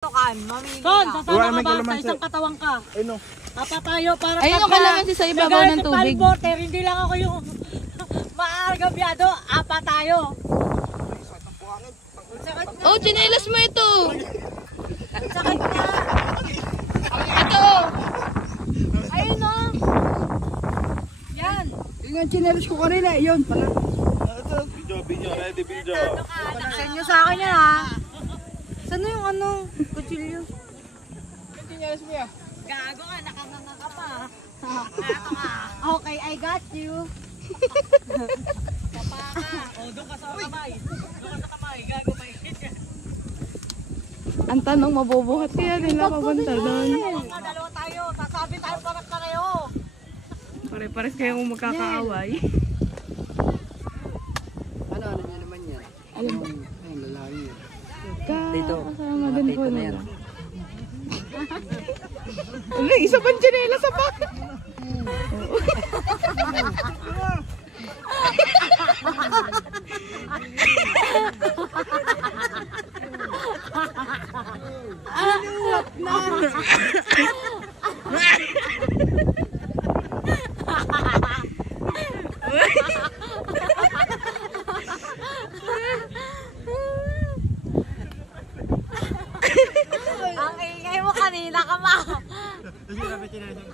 Son, sasama ka ba sa isang katawan ka? Ano? Papa tayo para ayun ang kalamansi sa ibabaw ng tubig. Water, hindi lang ako yung maargabyado. Apa tayo. Oh, chinelas mo ito. Sakit na. Ito. Ayun o. Yan. Yung nga chinelas ko kanina, yun pala. Video, ready video. Send nyo sa akin yan ha. Saan yung ano? Kutsilyo. Chinelas mo yan. Gago ka, nakanganga ka pa. Okay, I got you. Papa ka. O, doon ka sa kamay. Doon ka sa kamay. Gago, maigit ka. Ang tanong, mabubuhat kaya nila papunta doon. Dalawa tayo. Sasabi tayo pareho. Pare-pares kayong magkakaaway. Ano niya naman yan? Alam mo. Ay, lalaki yan. Dito, kasama din po nila. Ano, isa pang chinelas sa pa. Ang ingay mo kanina ka ma. Kasi namin chinelas mo.